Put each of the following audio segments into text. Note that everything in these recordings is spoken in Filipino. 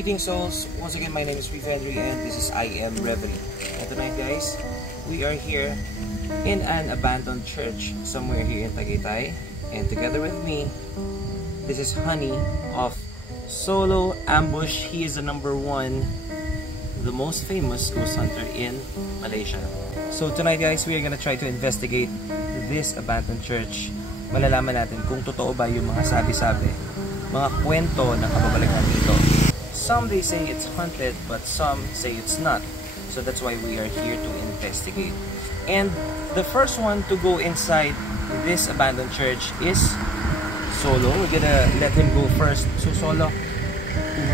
Greetings souls, once again my name is Rief Henry and this is I Am Reverie. And tonight guys, we are here in an abandoned church somewhere here in Tagaytay. And together with me, this is Honey of Solo Ambush. He is the #1, the most famous ghost hunter in Malaysia. So tonight guys, we are gonna try to investigate this abandoned church. Malalaman natin kung totoo ba yung mga sabi-sabi, mga kwento na kababalaghan dito. Some they say it's haunted, but some say it's not. So that's why we are here to investigate. And the first one to go inside this abandoned church is Solo. We're gonna let him go first. So Solo,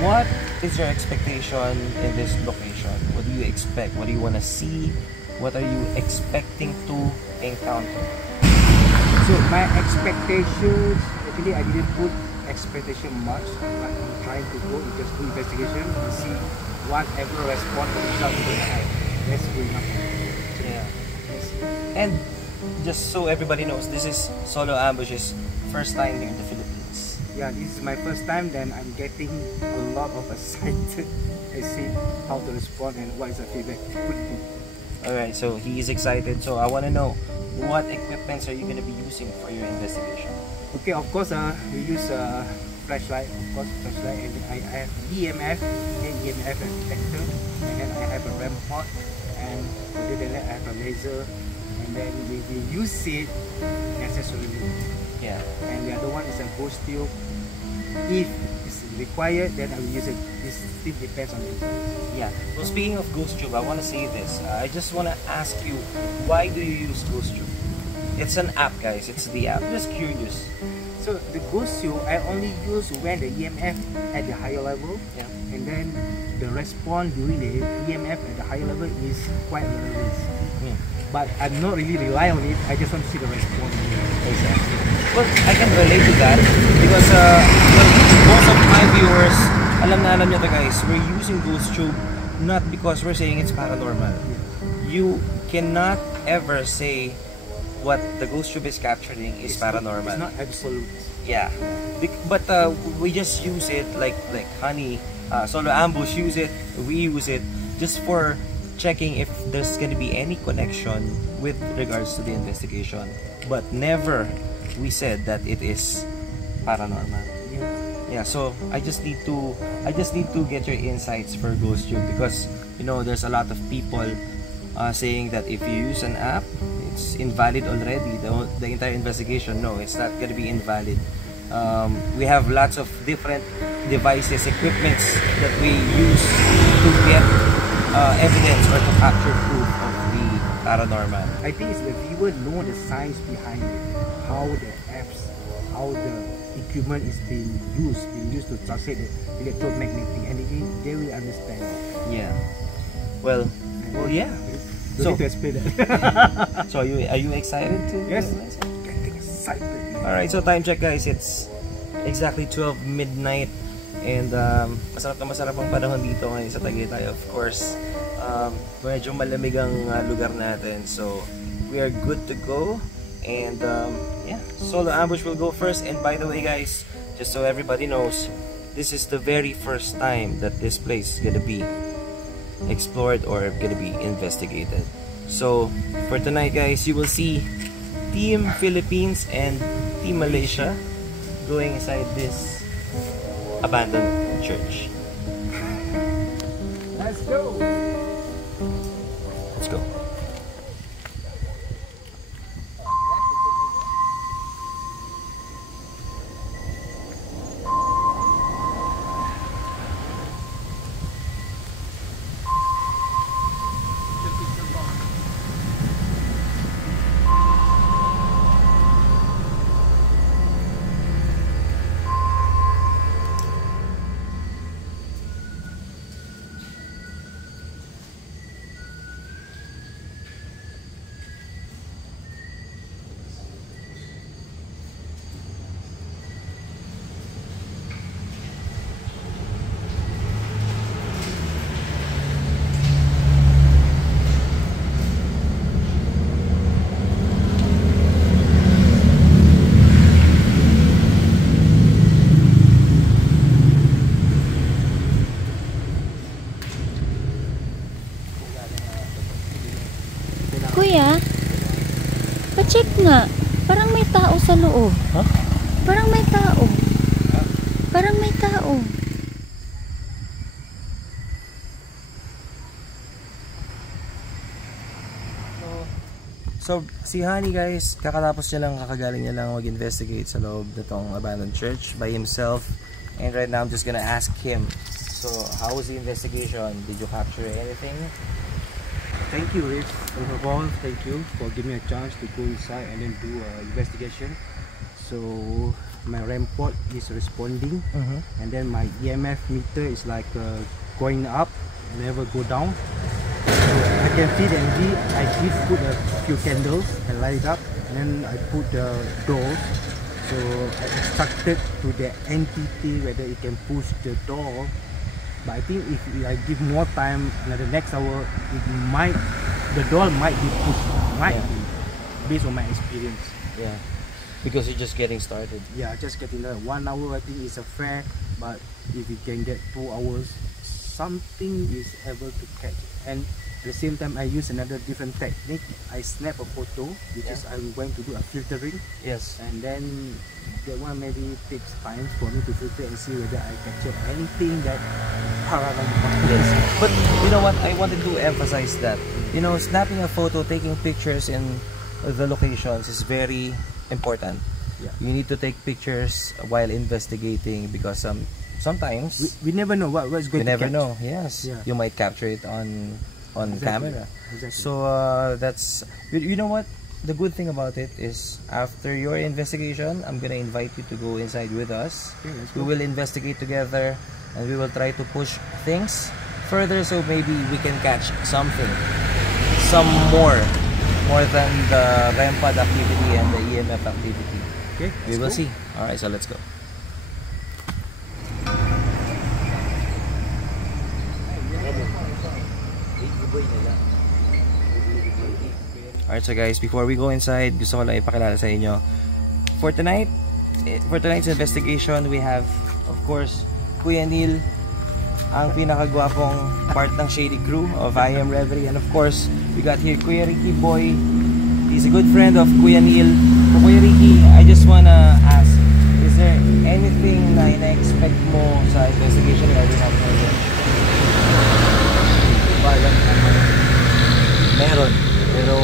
what is your expectation in this location? What do you expect? What do you want to see? What are you expecting to encounter? So my expectations, actually I didn't put expectation much, but I'm trying to go just do investigation and see whatever response the result will have. That's good enough. Yeah. Yes. And just so everybody knows, this is Solo Ambush's first time here in the Philippines. Yeah, this is my first time, then I'm getting a lot of excited. I see how to respond and what is the feedback. Alright, so he is excited. So I want to know, what equipments are you going to be using for your investigation? Okay, of course, we use flashlight, and I have EMF, EMF detector, and then I have a REM pod, and other than that I have a laser, and then we use it necessarily. Yeah. And the other one is a ghost tube. If it's required, then I will use it. This still depends on it. Yeah. Well, speaking of ghost tube, I want to say this. I just want to ask you, why do you use ghost tube? It's an app, guys. It's the app. Just curious. So the ghost tube I only use when the EMF at the higher level, Yeah. and then the response during the EMF at the higher level is quite relevant. But I'm not really rely on it. I just want to see the response. Exactly. Well, I can relate to that because most of my viewers, alam nyo to guys, we're using ghost tube not because we're saying it's paranormal. You cannot ever say what the ghost tube is capturing is paranormal. It's not absolute. Yeah, but we just use it like Honey, Solo Ambush use it. We use it just for checking if there's gonna be any connection with regards to the investigation. But never we said that it is paranormal. Yeah. So I just need to get your insights for ghost tube because you know there's a lot of people saying that if you use an app, it's invalid already. The entire investigation. No, it's not gonna be invalid. We have lots of different devices, equipments that we use to get evidence or to capture proof of the paranormal. I think it's the viewer know the science behind it, how the apps, how the equipment is being used to translate the electromagnetic energy. They will understand. Yeah. Well, yeah. Don't need to explain that. So are you excited to? Yes. Getting excited. All right. So time check, guys. It's exactly 12 midnight. And masarap na masarap ang panahon dito ngayon sa Tagaytay, of course. Medyo malamig ang lugar natin. So, we are good to go. And yeah, Solo Ambush will go first. And by the way guys, just so everybody knows, this is the very first time that this place is gonna be explored or gonna be investigated. So, for tonight guys, you will see Team Philippines and Team Malaysia going inside this abandoned church. Let's go. Let's go. tao. Huh? Parang may tao. Parang may tao. So, si Honey guys, kakatapos niya lang, kakagaling niya lang mag-investigate sa loob nitong abandoned church by himself. And right now, I'm just gonna ask him. So, how was the investigation? Did you capture anything? Thank you, Rick. First of all, thank you for giving me a chance to go inside and then do an investigation. So my report is responding, and then my EMF meter is like going up, never go down. So I can see the energy. I did put a few candles and light it up, and then I put the door. So I instructed to the entity whether it can push the door. But I think if I give more time, the next hour, the door might be pushed, based on my experience. Yeah, because you're just getting started. Yeah, just getting there. 1 hour I think is a fair, but if you can get 2 hours, something is able to catch. And at the same time, I use another different technique. I snap a photo, which is I'm going to do a filtering. Yes. And then that one maybe takes time for me to filter and see whether I capture anything that paranormal. Yes. But you know what? I wanted to emphasize that, you know, snapping a photo, taking pictures in the locations is very important. Yeah. You need to take pictures while investigating because sometimes we never know what's going you to never catch. know. Yes. Yeah. You might capture it on Exactly. camera. Exactly. So that's, you know what? The good thing about it is after your investigation, I'm gonna invite you to go inside with us. Okay, let's We go. will investigate together and we will try to push things further so maybe we can catch something, some more than the REM pod activity and the EMF activity. Okay, We will see. Alright, so let's go. Alright, so guys, before we go inside, gusto ko lang ipakilala sa inyo. For tonight's investigation, we have, of course, Kuya Neil, ang pinakagwapong part ng Shady Crew of I Am Reverie. And of course, we got here Kuya Ricky Boy. He's a good friend of Kuya Neil. So, Kuya Ricky, I just wanna ask, is there anything na ina-expect mo sa investigation na gawin natin ngayon? Meron, pero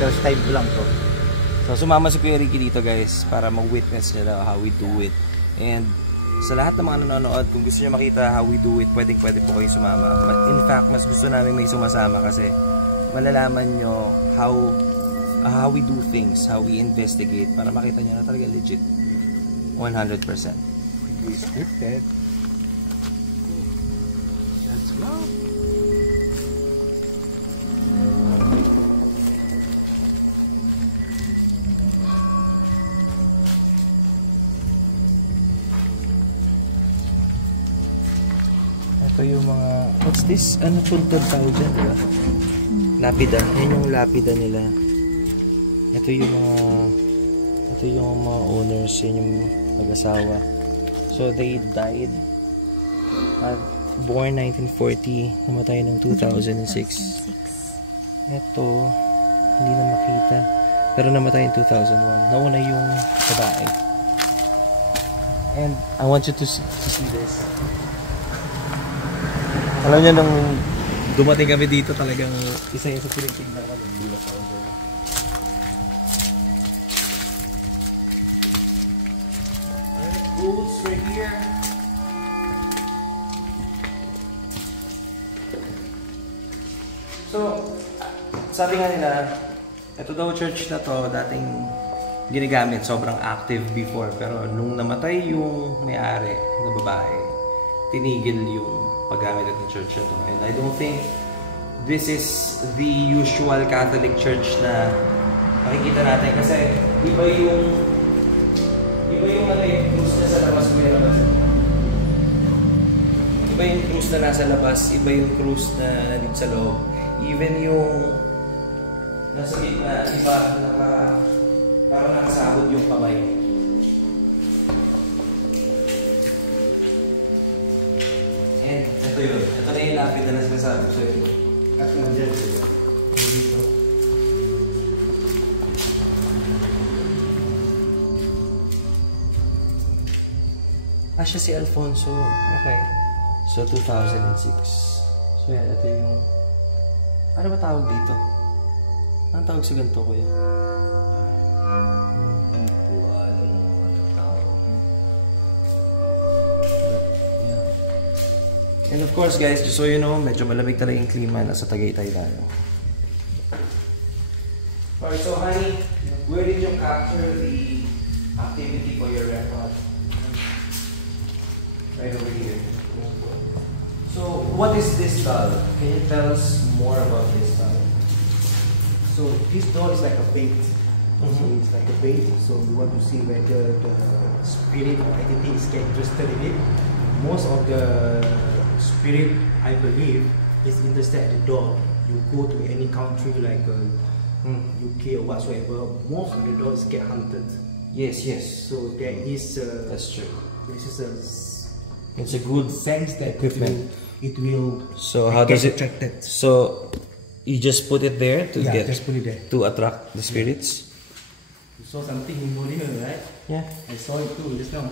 first time ko lang to. So sumama si Kuya Ricky dito guys para mag-witness nila how we do it. And sa lahat ng mga nanonood, kung gusto niyo makita how we do it, pwede po kayo sumama. But in fact, mas gusto namin may sumasama kasi malalaman nyo how we do things, how we investigate para makita nyo na talaga legit 100%. We scripted. Let's go. Ito yung mga, what's this? Ano puntod tawag dyan, diba? Lapida. Yan yung lapida nila. Ito yung mga owners, yun yung mag-asawa. So they died born 1940, namatay ng 2006. Ito, hindi na makita. Pero namatay in 2001. Nauna yung babae. And I want you to see this. Alam niyo, nung dumating kami dito, talagang isa yung sa pinagtignan kami. Hindi na sa order. Rules right here. So, sabi nga nila, ito daw church na to dating ginagamit, sobrang active before. Pero nung namatay yung may-ari na babae, tinigil yung paggamit ng church na to. And I don't think this is the usual Catholic church na makikita natin kasi iba yung ano yung cruise na sa labas ko yan. Iba yung cruise na nasa labas, iba yung cruise na nandito sa loob. Even yung nasa gitna, iba parang nakasahod yung kamay. And ito yun. Ito na yung lapid na sinasabi ko sa'yo. At nandiyan sila. So siya si Alfonso. Okay. So, 2006. So, yan. Ito yung... Ano ba tawag dito? Anong tawag sa ganito, kuya? Hindi po alam mo anong tawag. Yeah. And of course, guys, just so you know, medyo malamig talaga yung klima. Nasa Tagaytay tayo. Alright, so honey, where did you capture the activity for your record? Right over here. So, what is this doll? Can you tell us more about this doll? So this doll is like a bait. So it's like a bait. So we want to see whether the spirit or entity is get interested in it. Most of the spirit, I believe, is interested at the doll. You go to any country like UK or whatsoever, most of the dolls get hunted. Yes, yes. So there is That's true. this is a It's a good sense that equipment. it will So how does it? attracted. So you just put it there to Yeah, get just put it there. to attract the spirits. You saw something in Bolivia, right? Yeah. I saw it too just now.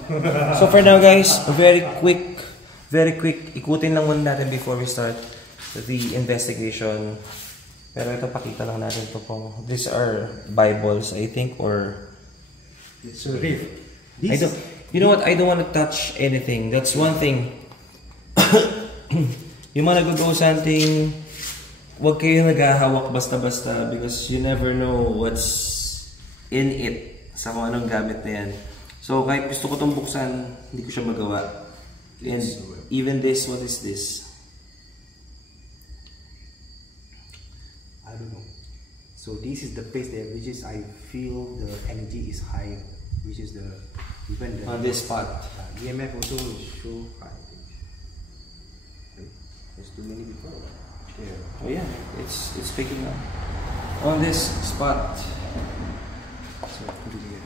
So for now, guys, very quick. Ikutin lang muna natin before we start the investigation. Pero ito pakita lang natin ito po. These are Bibles, I think, or So Riff, I don't. You know what? I don't want to touch anything. That's one thing. Yung mga nag-go something, huwag kayo naghahawak basta-basta because you never know what's in it sa kung anong gamit na yan. So kahit gusto ko itong buksan, hindi ko siya magawa. And even this, what is this? I don't know. So this is the place that which is I feel the energy is higher, which is the even the On this spot. EMF also show high. There's too many before. Yeah. Oh yeah, it's picking up. On this spot. So put it here.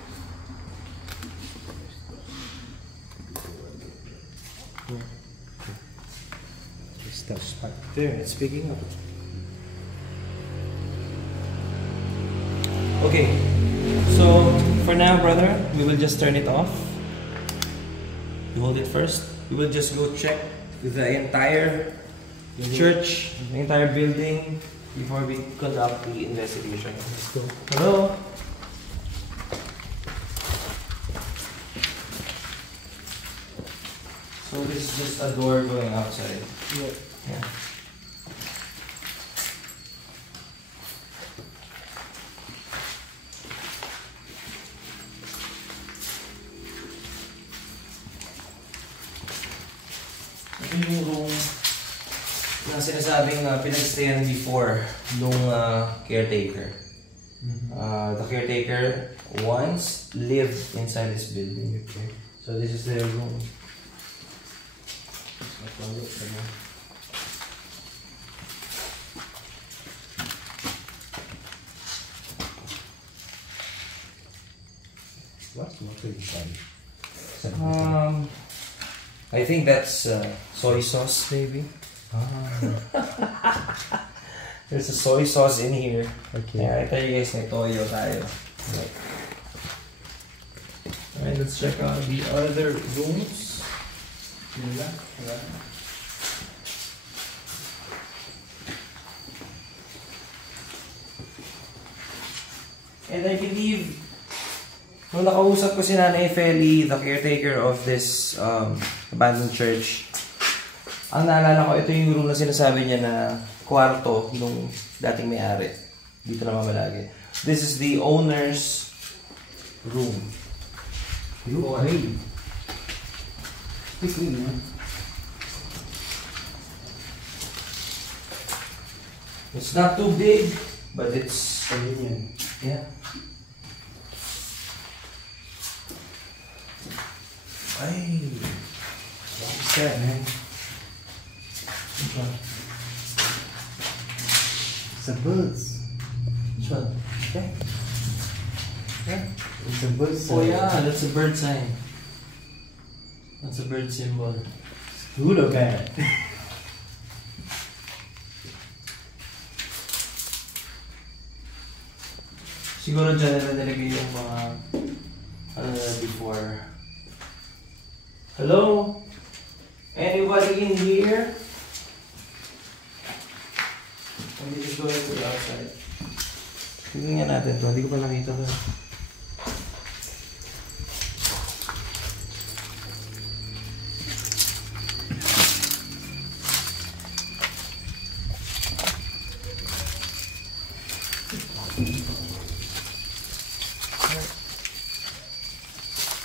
Just that spot. There, it's picking up. Okay, so for now, brother, we will just turn it off. You hold it first. We will just go check the entire church, the entire building before we conduct the investigation. Let's go. Hello? So this is just a door going outside. Yeah. Yeah. Ito yung room na sinasabing pinagstayan before nung caretaker. The caretaker once lived inside this building. Okay. So this is their room. What's water inside? I think that's soy sauce, maybe. There's a soy sauce in here. Okay. Yeah, I tell you guys, may toyo tayo. Right. Alright, let's check out the other rooms. And I believe, nung nakausap ko si Nanay Feli, the caretaker of this abandoned church, ang naalala ko, ito yung room na sinasabi niya na kwarto nung dating may-ari. Dito na mamalagi. This is the owner's room. Look clean. It's clean, man. It's not too big, but it's Convenient. yeah. Ay, What is that, man? It's a birds. which one? Yeah. Yeah. It's a bird. Oh yeah, that's a bird sign. That's a bird symbol. Good or bad? Siguro dyan nila nilagay yung mga ano na before. Hello? Anybody in here? I'm just going to the outside. Tingnan natin to. Hindi ko pa nakita to.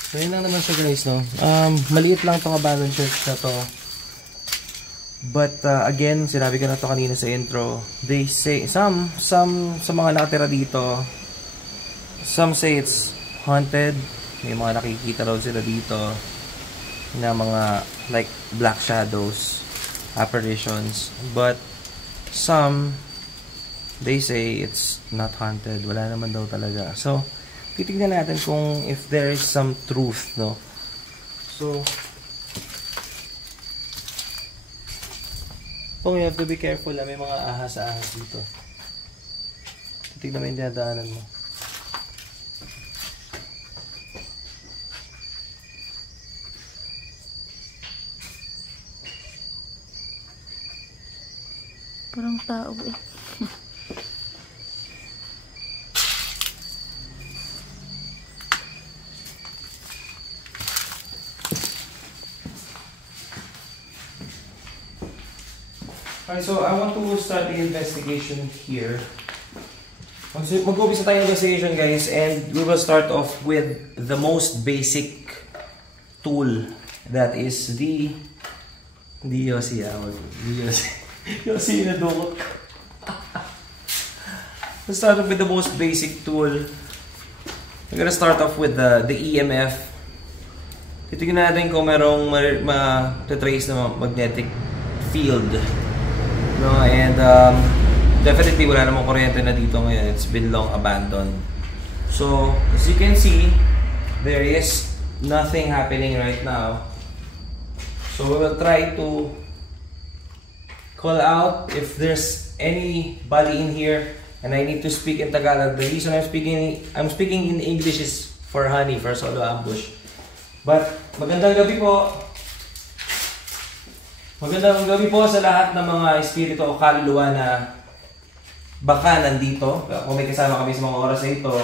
So yun lang naman siya guys, no? Maliit lang tong abandoned church na to. But again, sinabi ko na to kanina sa intro. They say, some sa mga nakatira dito, some say it's haunted. May mga nakikita raw sila dito na mga like black shadows, apparitions. But some, they say it's not haunted. Wala naman daw talaga. So, titignan natin kung if there is some truth, no? So, you have to be careful, may mga ahas-ahas dito. Titignan mo yung dinadaanan mo. Parang tao eh. Alright, so I want to start the investigation here. Mag-umpisa tayo investigation guys, and we will start off with the most basic tool, that is the Yossi na dukot. Let's start off with the most basic tool. We're gonna start off with the EMF. Titignan natin kung merong ma-trace na magnetic field. No, and definitely wala namang kuryente na dito ngayon. It's been long abandoned. So, as you can see, there is nothing happening right now. So, we will try to call out if there's anybody in here, and I need to speak in Tagalog. The reason I'm speaking in English is for Honey, for Solo Ambush. But, magandang gabi po. Magandang gabi po sa lahat ng mga espiritu o kaluluwa na baka nandito. Kung may kasama kami sa mga oras na ito.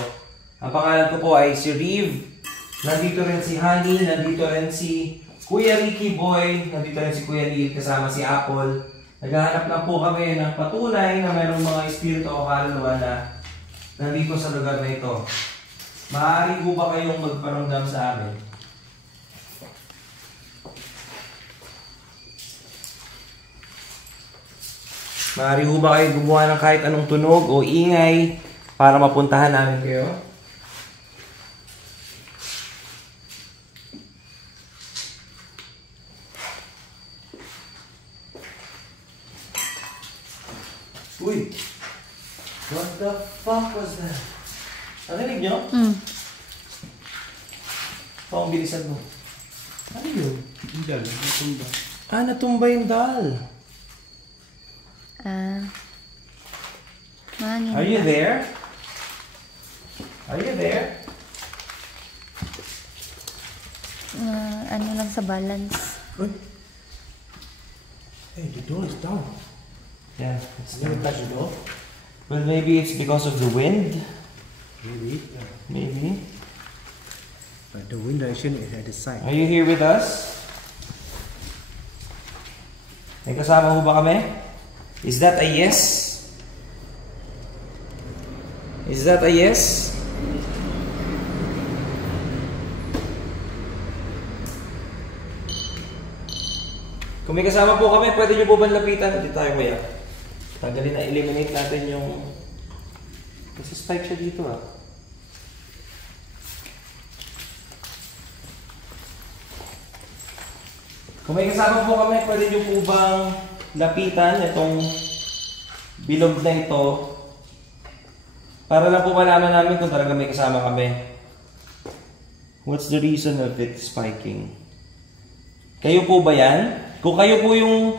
Ang pangalan ko po ay si Reeve. Nandito rin si Honey. Nandito rin si Kuya Ricky Boy. Nandito rin si Kuya Neil kasama si Apple. Naghahanap lang po kami ng patunay na mayroong mga espiritu o kaluluwa na nandito sa lugar na ito. Maaari po ba kayong magparamdam sa amin? Maaari ho ba kayo gumawa ng kahit anong tunog o ingay para mapuntahan namin kayo? Uy! What the fuck was that? Narinig nyo? Ang bilisan mo. Ano yun? Yung dal, natumba. Natumba yung dal. Mangin. Are you there? Are you there? Ano lang sa balance. Hey, the door is down. Yeah, it's Never touch the door. well, maybe it's because of the wind. Maybe. Maybe. But the wind direction is at the side. Are you here with us? May kasama ho ba kami? Is that a yes? Is that a yes? Kung may kasama po kami, pwede nyo po ba lapitan? Hindi tayo maya. Tanggalin na, eliminate natin yung... Kasi spike siya dito ah. Kung may kasama po kami, pwede nyo po bang lapitan itong bilog na ito para lang po malaman namin kung talaga may kasama kami. What's the reason of it spiking? Kayo po ba yan? Kung kayo po yung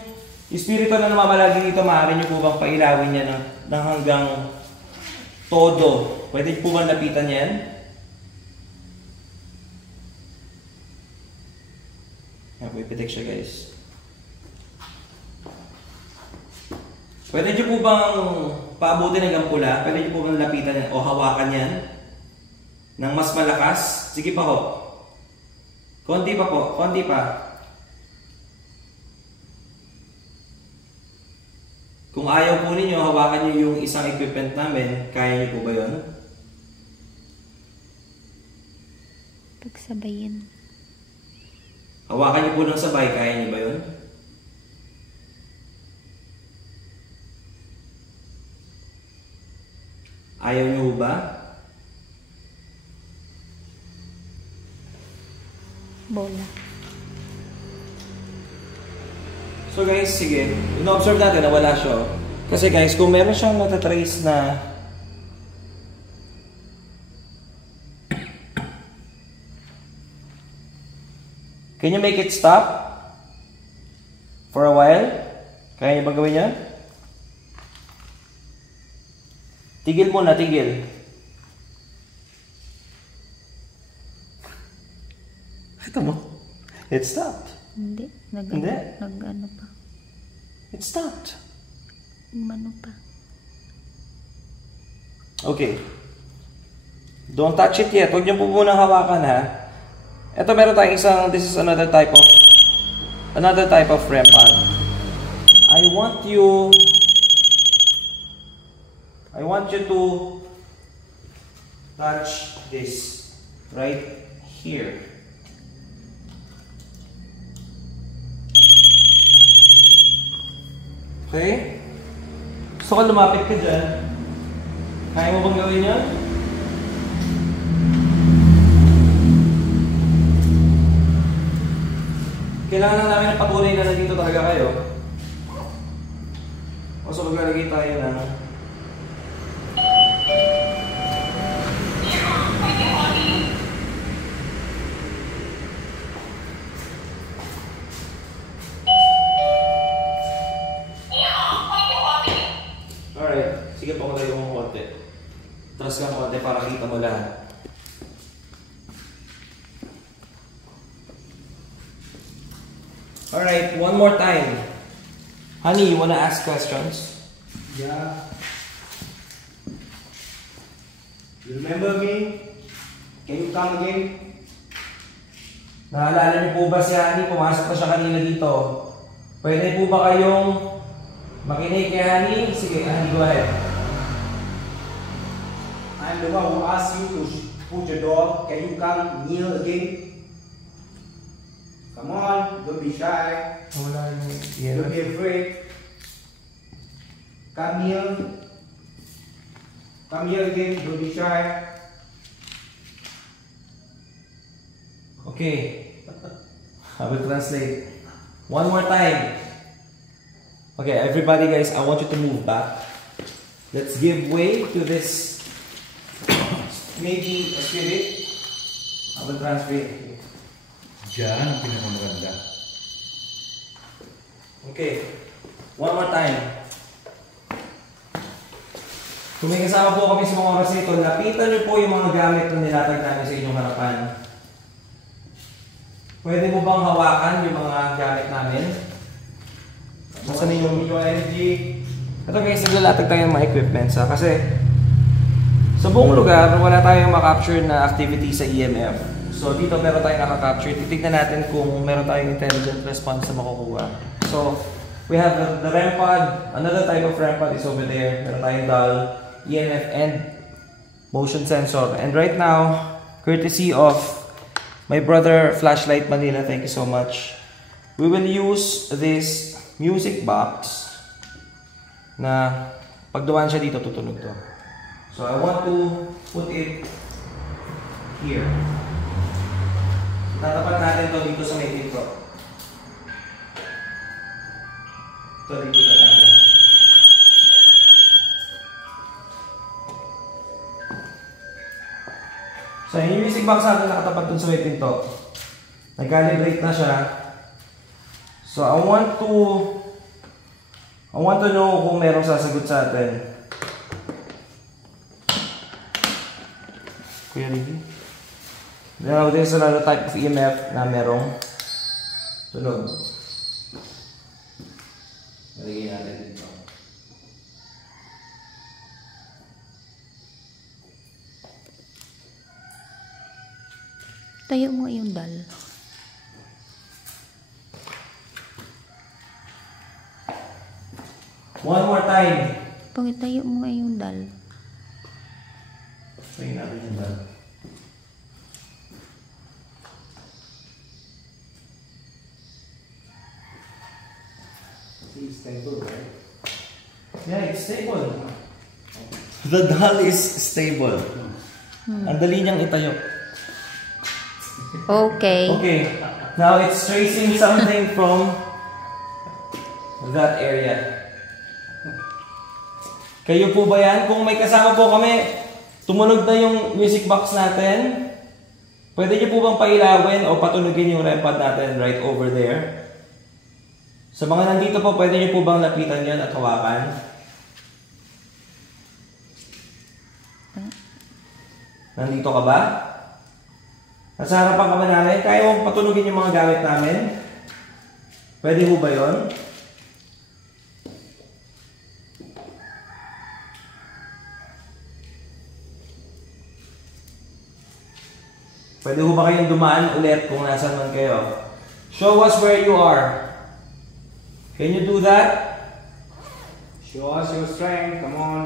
espiritu na namamalagi dito, maaari nyo po bang pailawin niya ng hanggang todo? Pwede po bang lapitan yan? Yan, pumipitik siya guys. Pwede nyo po bang paabutin hanggang pula? Pwede nyo po bang lapitan yan o hawakan yan ng mas malakas? Sige pa ho. Konti pa po, konti pa. Kung ayaw po ninyo, hawakan nyo yung isang equipment namin. Kaya nyo po ba yun? Pagsabayin. Hawakan nyo po ng sabay. Kaya nyo ba yun? Ayaw nyo ba? Bola. So guys, sige. Ino-observe natin na wala siya. Kasi guys, kung meron siyang natatrace na can you make it stop? For a while? Kaya niyo ba gawin yan? Tigil muna, tigil. Ito mo. It stopped. Hindi. Hindi. Nag-ano pa. It stopped. Umano pa. Okay. Don't touch it yet. Huwag niyo po munang hawakan ha. Ito meron tayong isang, this is another type of REM pad. I want you to touch this right here. Okay? Gusto ko lumapit ka dyan. Kaya mo bang gawin yan? Kailangan lang namin ng patunay na nandito talaga kayo. O so maglalagay tayo ng alright, sige pa ko tayo ng konti. Tras ka konti para kita mo lahat. Alright, one more time. Honey, you wanna ask questions? Yeah. You remember me? Can you come again? Naalala niyo po ba si Honey? Pumasok na siya kanina dito. Pwede po ba kayong makinig kay Honey? Sige, Honey, go ahead. I'm the one who asked you to put your door. Can you come near again? Come on, don't be shy. Wala Don't be afraid. Come here. Come here again, don't be shy. Okay. I will translate. One more time. Okay, everybody guys, I want you to move back. Let's give way to this maybe a spirit. I will translate. Diyan ang pinakamaganda. Okay. One more time. Kung may kasama po kami sa mga oras nito, lapitan niyo po yung mga gamit na nilatag namin sa inyong harapan. Pwede mo bang hawakan yung mga gamit namin? Nasaan yung energy? Ito guys, naglalatag tayo ng mga equipment ha? Kasi sa buong lugar, wala tayong makapture na activity sa EMF. So dito meron tayong nakaka-capture. Titignan natin kung meron tayong intelligent response na makukuha. So we have the REM pod. Another type of REM pod is over there. Meron tayong dial, EMF, and motion sensor. And right now, courtesy of my brother Flashlight Manila, thank you so much. We will use this music box na pag dumaan siya dito, tutunog to. So I want to put it here. Tatapat natin to dito sa may pinto. Ito dito natin. So yung music box natin nakatapat dun sa may pinto. Nag-calibrate na siya. So I want to know kung merong sasagot sa atin. Kuya Ricky? Now, there's another type of EMF na merong Tunog. Nalagay natin dito. Tayo mo yung dal. One more time. Pangitayo mo yung dal. Tingnan natin yung dal. It's stable, right? Yeah, it's stable. The doll is stable. Ang dali niyang itayo. Okay. Okay. Now it's tracing something from that area. Kayo po ba yan? Kung may kasama po kami, tumunog na yung music box natin. Pwede niyo po bang pailawin o patunugin yung REM pad natin right over there? Sa mga nandito po, pwede niyo po bang lapitan yan at hawakan? Nandito ka ba? Nasa harapan ka ba namin? Kaya mo patunugin yung mga gamit namin? Pwede po ba yun? Pwede po ba kayong dumaan ulit kung nasan man kayo? Show us where you are. Can you do that? Show us your strength. Come on.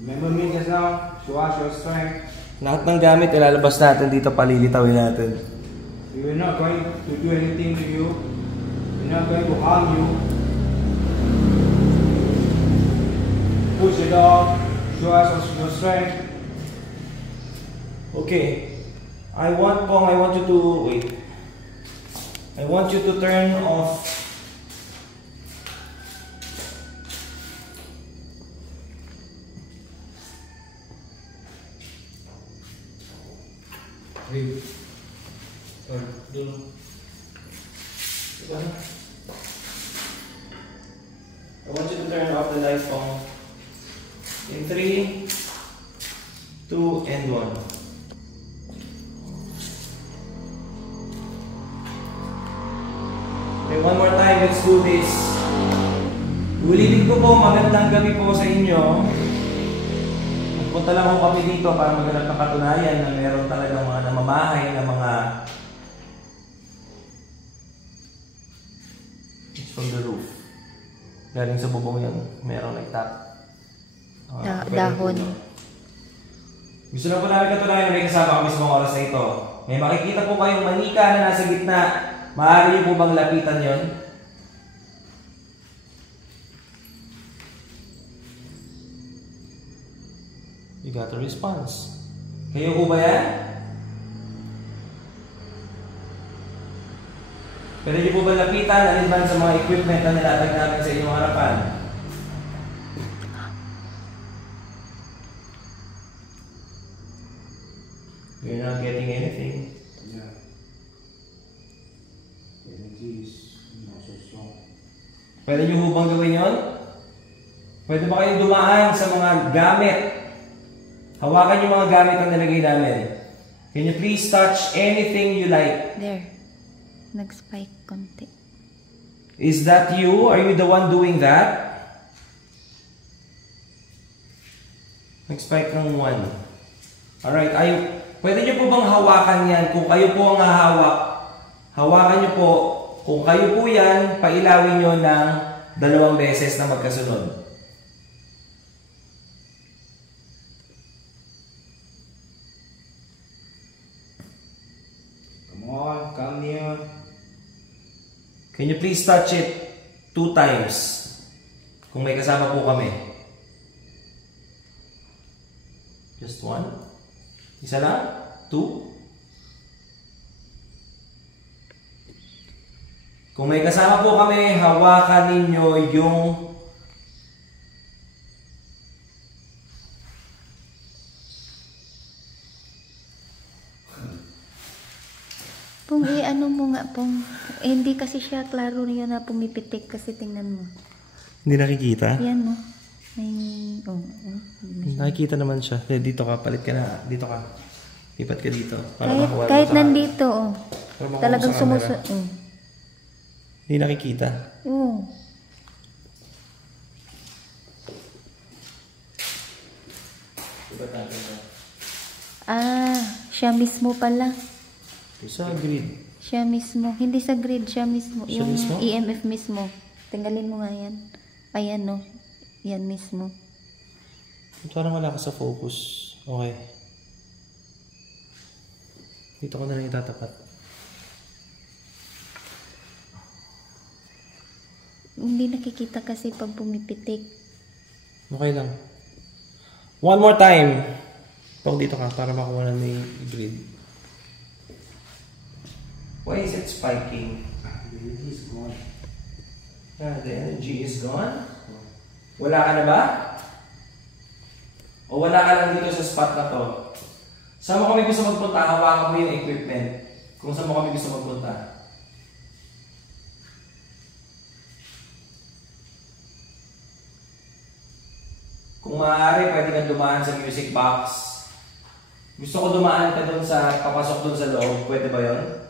Remember me just now. Show us your strength. Lahat ng gamit ilalabas natin dito, palilitawin natin. We are not going to do anything to you. We're not going to harm you. Push it off. Show us your strength. Okay. I want you to wait. I want you to turn off. Hey. I want you to turn off the light on. In 3, 2, and 1. Okay, one more time, let's do this. Ulitin ko po, magandang gabi po sa inyo. Punta lang ako kami dito para maghanap ng katunayan na meron talagang mga namamahay na mga it's from the roof. Galing sa bubong yan, meron nagtap. Dahon. Gusto na po namin katunayan na may kasama kami sa mga oras na ito. May makikita po kayong manika na nasa gitna. Maaari niyo po bang lapitan yon? You got a response. Kayo po ba yan? Pwede niyo po ba lapitan alinman sa mga equipment na nilatag namin sa inyong harapan? You're not getting anything. Yeah. The energy is not so strong. Pwede niyo po bang gawin yon? Pwede ba kayong dumaan sa mga gamit? Hawakan yung mga gamit na nilagay namin. Can you please touch anything you like? There. Nag-spike konti. Is that you? Are you the one doing that? Nag-spike ng 1. Alright, pwede niyo po bang hawakan yan? Kung kayo po ang hahawak, hawakan niyo po. Kung kayo po yan, pailawin niyo ng 2 beses na magkasunod. Come on, come near. Can you please touch it 2 times? Kung may kasama po kami. Just 1? Isa lang? 2? Kung may kasama po kami, hawakan ninyo yung Pong, ano mo nga, Pong. Hindi kasi siya klaro yun na pumipitik kasi tingnan mo. Hindi nakikita? Yan mo. May, Nakikita naman siya. Dito ka, palit ka na. Dito ka. Lipat ka dito. Para makuha mo kahit sa- nandito, para makuha mo talagang sa camera. sumusunod. Hindi nakikita. Oo. Siya mismo pala. Sa grid. Siya mismo. Hindi sa grid, siya mismo. Siya Yung mismo? EMF mismo. Tanggalin mo nga yan. Ayan, no. Yan mismo. Parang wala ka sa focus. Okay. Dito ko na lang itatapat. Hindi nakikita kasi pag pumipitik. Okay lang. One more time. Pag dito ka para makuha na yung grid. Why is it spiking? The energy is gone. Yeah, the energy is gone. Wala ka na ba? O wala ka lang dito sa spot na to? Saan mo kami gusto magpunta? Hawakan mo yung equipment. Kung saan mo kami gusto magpunta. Kung maaari, pwede kang dumaan sa music box. Gusto ko dumaan ka doon sa, papasok doon sa loob. Pwede ba yun?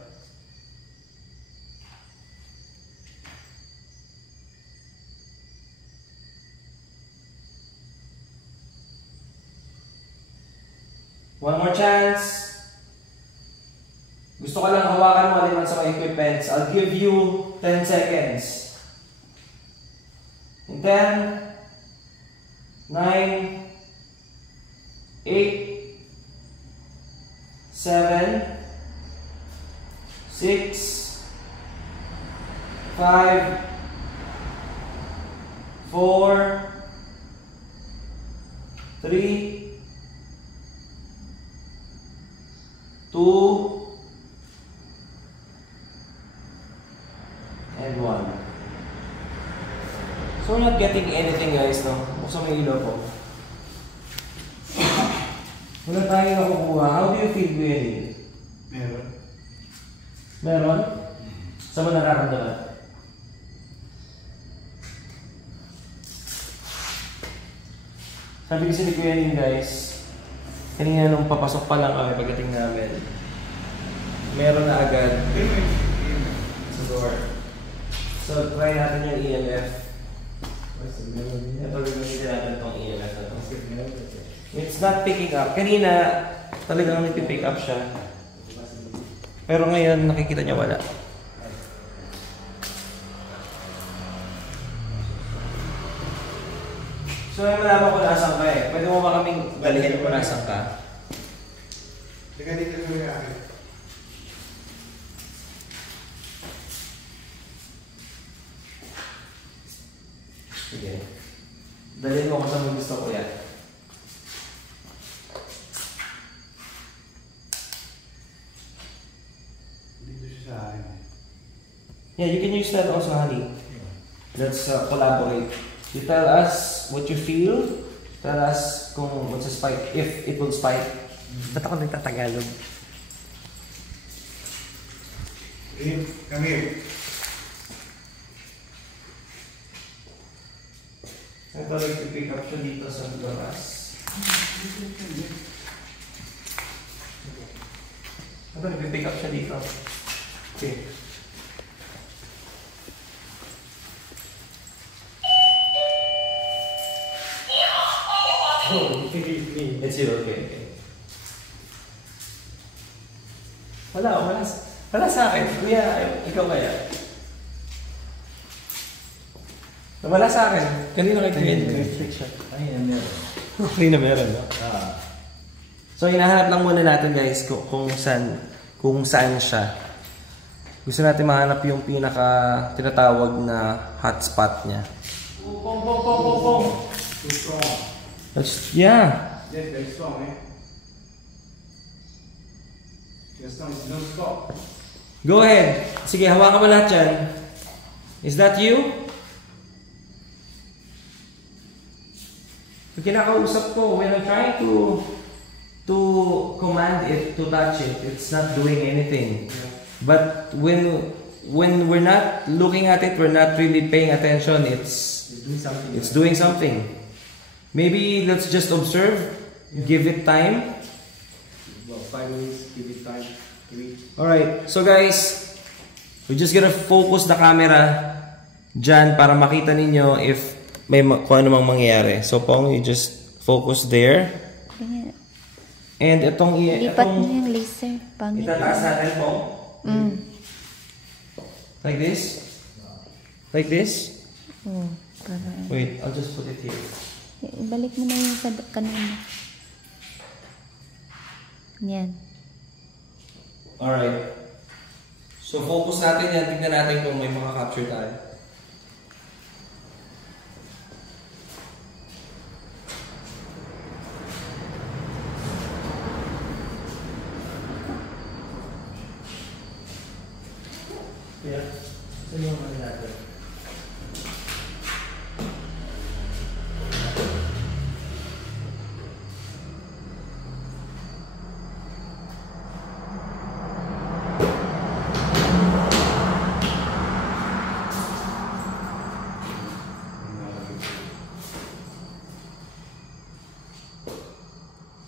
One more chance. Gusto ko lang hawakan mo aliman sa mga equipments. I'll give you 10 seconds. In 10, 9, 8, 7, 6, 5, 4, 3, 2, and 1. So we're not getting anything, guys, no? Buksan mo yung ilaw po. Wala tayo nakukuha. How do you feel, Gwen? Meron. Meron? Saan mo nararamdaman? Sabi kasi ni Kuya Ning, guys, kanina nung papasok pa lang kami pagdating namin, meron na agad sa door. So, try natin yung EMF. Ito, gagamitin natin itong EMF na ito. It's not picking up. Kanina, talagang nagpipick up siya. Pero ngayon, nakikita niya wala. So, may malaman ko nasan ka eh. Pwede mo ba kaming dalhin kung nasan ka? Teka dito sa mga akin. Sige. Dalhin mo kung saan mo gusto ko yan. Dito siya sa akin. Yeah, you can use that also, honey. Let's collaborate. You tell us what you feel. Tell us kung what's a spike, if it will spike. Ba't ako nagtatagalog? Come here. Ito nag-pick up siya dito sa labas. Ito nag-pick up siya dito. Okay. Oh, it's you, okay. Wala sa akin. Kuya, ikaw kaya? Wala sa akin. Kanina kay Kuya. Kanina meron, no? So, hinahanap lang muna natin, guys, kung saan siya. Gusto natin mahanap yung pinaka tinatawag na hotspot niya. Pong. Too strong. Yeah. Yes, very strong, eh? Very strong. It's no stop. Go ahead. Sige, hawakan mo lahat yan. Is that you? Yung kinakausap ko, when I'm trying to command it to touch it, it's not doing anything. But when we're not looking at it, we're not really paying attention, it's doing something. Maybe let's just observe, give it time. Well, 5 minutes, give it time to reach. Alright, so guys, We're just gonna focus the camera dyan para makita ninyo if may kung ano mang mangyayari. So, Pong, you just focus there. And itong lipat mo yung laser. Pangit. Itataas natin, Pong. Like this? Like this? Oh, para... Wait, I'll just put it here. Balik mo na yung sa kanina. Yan. Alright. So, focus natin yan. Tignan natin kung may makaka-capture tayo. Yeah. Saan yung mga natin?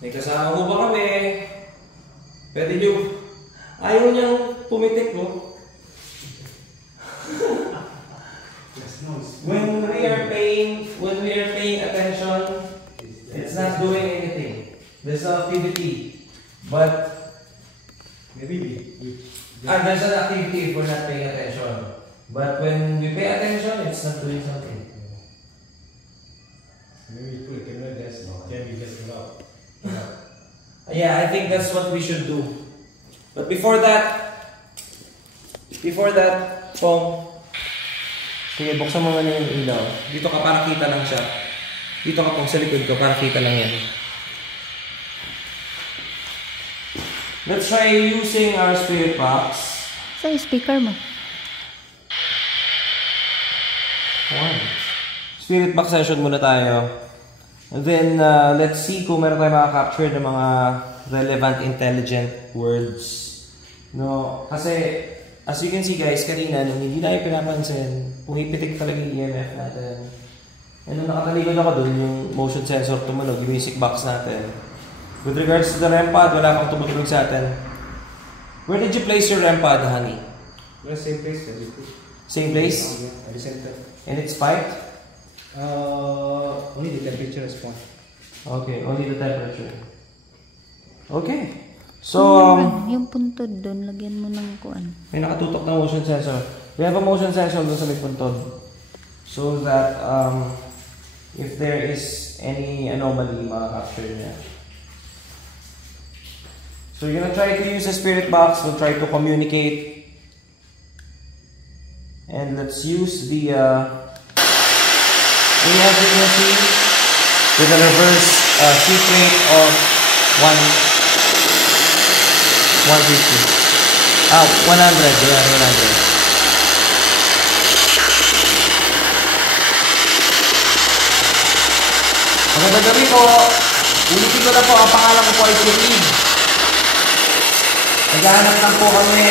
May kasama ko ba kami? Pwede nyo. Ayaw niyang pumitik, no? When we are paying attention, it's not doing anything. There's no activity. But maybe there's an activity if we're not paying attention. But when we pay attention, it's not doing something. Maybe put a camera there, can we just go out? Yeah, I think that's what we should do. But before that, Pong, sige, buksan mo na yung ilaw. Dito ka para kita lang siya. Dito ka, Pong, sa likod ko para kita lang yan. Let's try using our spirit box. Sa speaker mo. Spirit box session muna tayo. And then, let's see kung meron tayo makaka-capture ng mga relevant, intelligent words. No? Kasi, as you can see guys, kanina, nung hindi na yung pinapansin, pumipitik talaga yung EMF natin. And nung nakatalikod ako dun, yung motion sensor tumunog, yung music box natin. With regards to the REM pad, wala pang tumutunog sa atin. Where did you place your REM pad, honey? The same place. Same place? At the center. And it's spiked? Only the temperature response. Okay, only the temperature. Okay. So, yung puntod doon, lagyan mo ng kuan. may nakatutok na motion sensor. We have a motion sensor doon sa may puntod. So that, if there is any anomaly, makaka-capture niya. So, you're gonna try to use a spirit box. We'll try to communicate. And let's use the AM frequency with a reverse shift rate of 150. 100. Yeah, 100. Magandang gabi po. Ulitin ko na po, ang pangalan ko po ay Steve. Naghahanap lang po kami.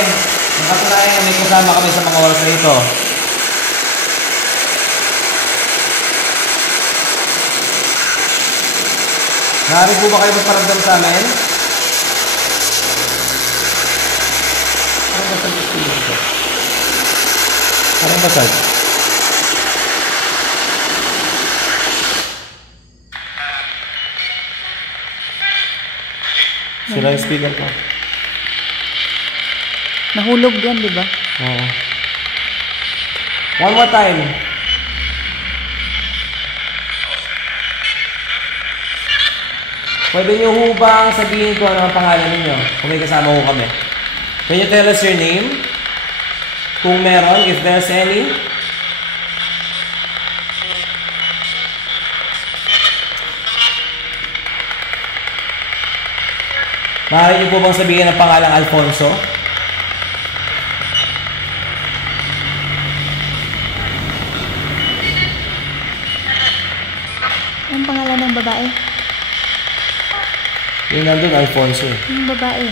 Ang katunayan, may kasama kami sa mga oras na ito. Nari po ba kayo magparamdam sa amin? Anong basag ito? Anong basag? Sila yung speaker ko. Nahulog yan, di ba? Oo. One more time. Pwede nyo ho bang sabihin ko ano ang pangalan ninyo? Kung may kasama ho kami. Can you tell us your name? Kung meron, if there's any. Maaari nyo po bang sabihin ang pangalang Alfonso? Ang pangalan ng babae? Yung nandun, Alfonso eh. Yung babae.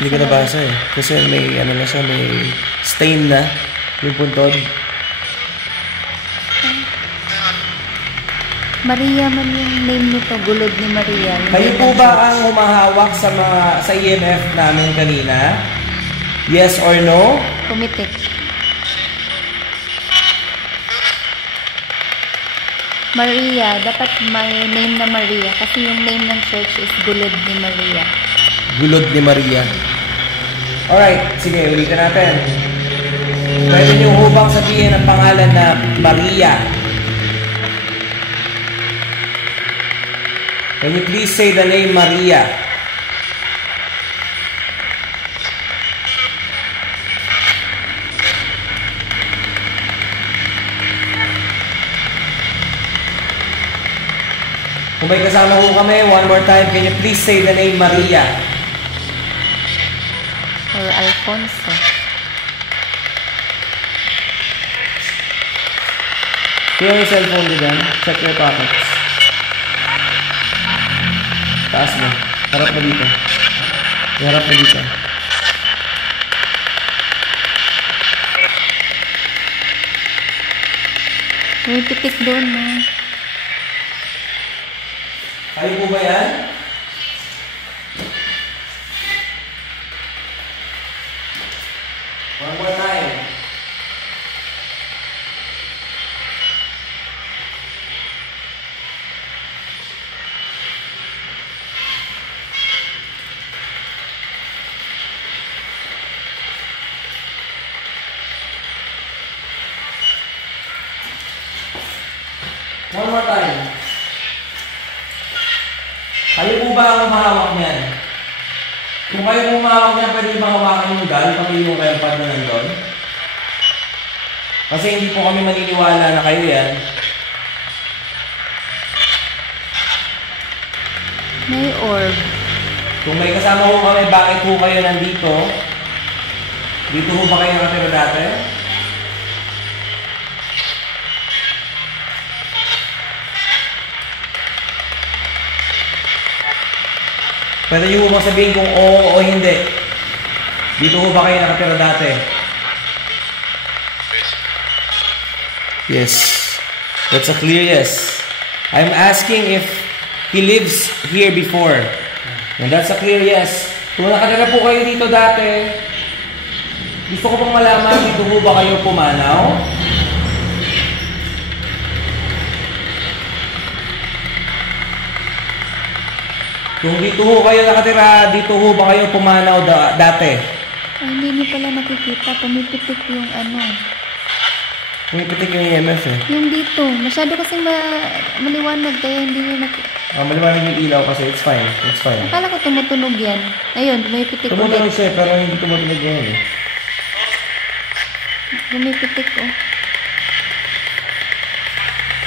Hindi ko nabasa eh. Kasi may, ano na siya, may stain na yung puntod. Maria man yung name nito, Gulod ni Maria. Kayo po ba ang humahawak sa mga sa EMF namin kanina? Yes or no? Pumitik. Maria, dapat may name na Maria kasi yung name ng church is Gulod ni Maria. Gulod ni Maria. Alright, sige, ulitin natin. Pwede niyo hubang sabihin ang pangalan na Maria. Can you please say the name Maria? Kung may kasama ko kami, one more time, can you please say the name Maria? Or Alfonso. Clear your cellphone dyan. Check your pockets. Taas mo. Harap mo dito. Harap mo dito. May pitik doon, no? Kayo po ba yan? One more time. One more time. Kayo po ba ang humahawak niyan? Kung kayo po humahawak niyan, pwede ba hawakan yung gal pag yung kayong pad na nandun? Kasi hindi po kami maniniwala na kayo yan. May orb. Kung may kasama po kami, bakit po kayo nandito? Dito po ba kayo nakatira dati? Pwede nyo po sabihin kung oo o hindi. Dito po ba kayo nakatira dati? Yes. That's a clear yes. I'm asking if he lives here before. And that's a clear yes. Kung nakatira po kayo dito dati, gusto ko pong malaman, dito po ba kayo pumanaw? Kung dito ho kayo nakatira, dito ho ba kayo pumanaw dati? Ay, hindi niyo pala nakikita. Pumipitik yung ano. Pumipitik yung EMF eh. Yung dito. Masyado kasing maliwanag kaya hindi niyo nakikita. Maliwanag yung ilaw kasi it's fine. It's fine. Akala ko tumutunog yan. Ayun, pumipitik Tumutunog ulit. siya pero hindi tumutunog ngayon eh. Pumipitik oh.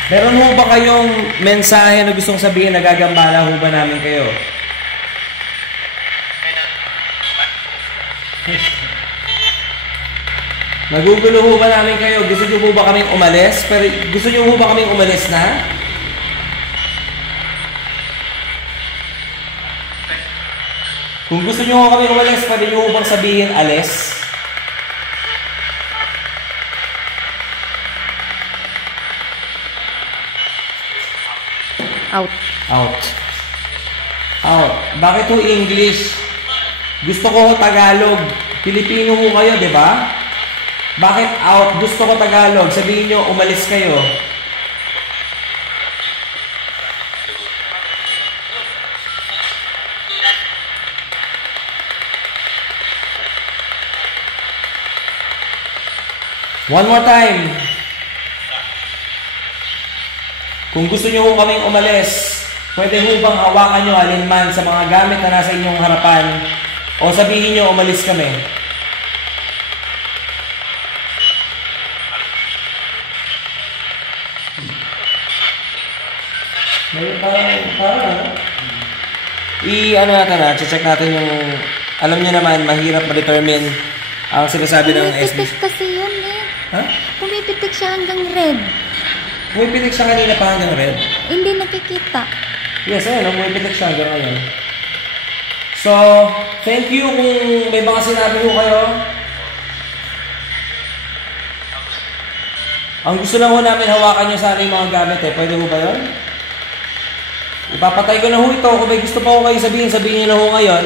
Meron ho ba kayong mensahe na gustong sabihin na gagambala ho ba namin kayo? Nagugulo ho ba namin kayo? Gusto nyo ho ba kaming umalis? Pero gusto nyo ho ba kaming umalis na? Kung gusto nyo ho kaming umalis, pwede nyo ho bang sabihin alis? Out. Out. Out. Bakit ho English? Gusto ko ho Tagalog. Pilipino ho kayo, di ba? Bakit out? Gusto ko Tagalog. Sabihin nyo, umalis kayo. One more time. Kung gusto nyo ho kaming umalis, pwede ho bang hawakan nyo alinman sa mga gamit na nasa inyong harapan o sabihin nyo umalis kami? Parang ano natin check natin yung, alam nyo naman, mahirap ma-determine ang sinasabi ng SB. Pumipitik kasi yun eh. Ha? Pumipitik siya hanggang red. Pumipitik siya kanina pa hanggang red. Hindi nakikita. Yes, ayun, pumipitik siya hanggang ngayon. So, thank you kung may mga sinabi ko kayo. Ang gusto lang ho namin hawakan nyo sana yung mga gamit eh. Pwede ho ba yun? Ipapatay ko na ho ito. Kung may gusto pa ho kayo sabihin, sabihin nyo na ho ngayon.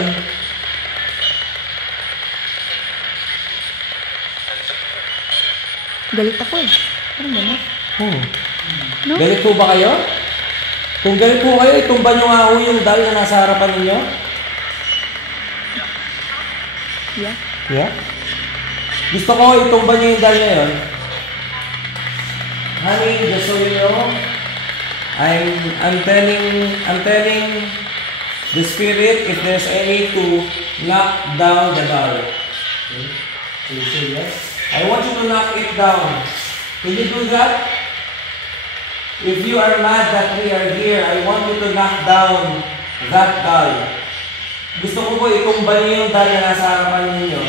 Galit ako eh. Ano ba na? No? Galit po ba kayo? Kung galit po kayo, itumba nyo nga ho yung dal na nasa harapan ninyo. Yeah. Yeah? Gusto ko itumba nyo yung dal ngayon. Honey, just so you know, I'm telling the spirit if there's any to knock down the dal. Okay? So you say yes. I want you to knock it down. Can you do that? If you are mad that we are here, I want you to knock down that dal. Gusto ko po itumba niyo yung dal na nasa harapan ninyo.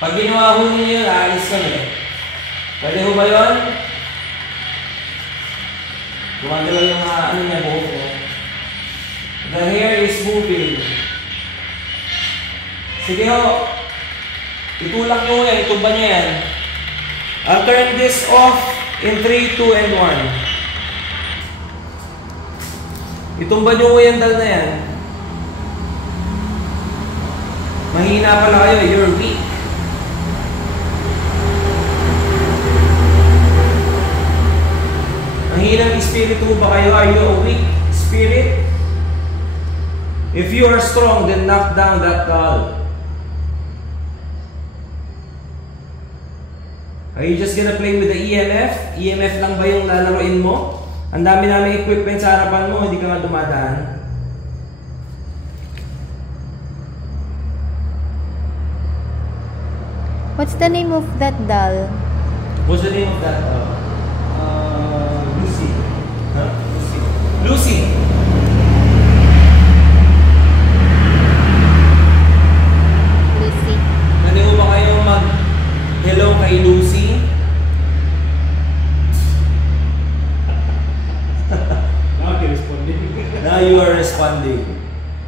Pag ginawa ho ninyo yun, aalis kami. Pwede ho ba yun? Gumagalaw yung ano niya buhok ko. The hair is moving. Sige ho. Itulak nyo yan, itumba niya yan. I'll turn this off in 3, 2, and 1. Itumba nyo yung dal na yan. Mahina pala kayo, you're weak. Mahinang espiritu ba kayo? Are you a weak spirit? If you are strong, then knock down that dal. Are you just gonna play with the EMF? EMF lang ba yung lalaroin mo? Ang dami namin equipment sa harapan mo, hindi ka nga dumadaan. What's the name of that doll? What's the name of that doll? Lucy. Huh? Lucy. Lucy! Lucy. Pwede mo ba kayong mag-hello kay Lucy? Now you're responding. Now you are responding.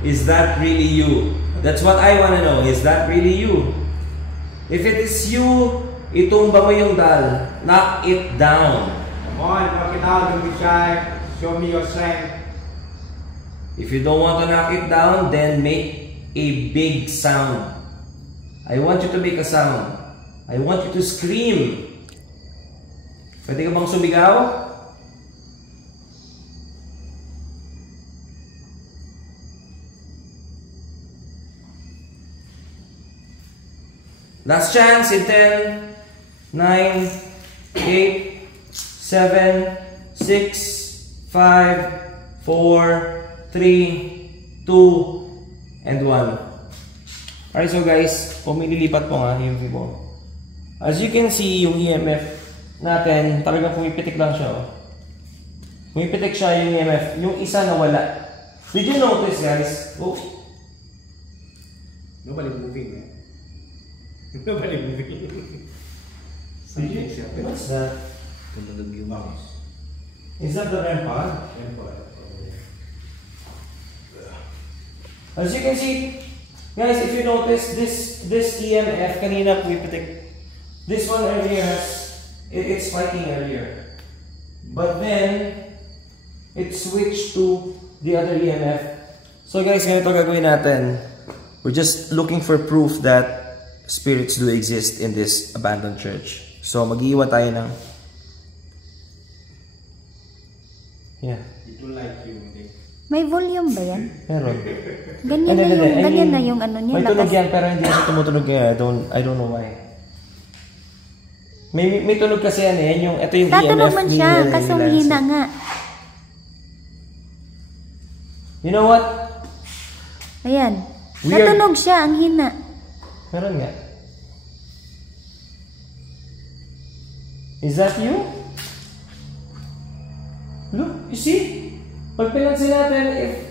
Is that really you? That's what I want to know. Is that really you? If it is you, itumba mo yung dal. Knock it down. Come on, knock it out, don't be shy. Show me your strength. If you don't want to knock it down, then make a big sound. I want you to make a sound. I want you to scream. Pwede ka bang sumigaw? Last chance in 10, 9, 8, 7, 6, 5, 4, 3, 2, and 1. Alright, so guys, kung may lilipat po nga yung vibo. As you can see, yung EMF natin, talagang pumipitik lang siya. Oh. Pumipitik siya yung EMF. Yung isa nawala. Did you notice, guys? Oh. Nobody moving, man. Nobody moving. Did you? What's that? Is that the REM pod? As you can see, guys, if you notice, this EMF kanina pumipitik. This one earlier it's spiking earlier. But then, it switched to the other EMF. So guys, ganito gagawin natin. We're just looking for proof that spirits do exist in this abandoned church. So, mag-iiwan tayo ng... Yeah. It don't like you, Nick. May volume ba yan? Meron. Ganyan na yung ano niya. May tunog yan, pero hindi siya tumutunog ngayon. I don't know why. May tunog kasi yan eh. Ito yung Tatunog EMF man siya, kaso hina nga. You know what? Ayan. Natunog siya, ang hina. Meron nga. Is that you? Look, you see? Pag pinansin natin,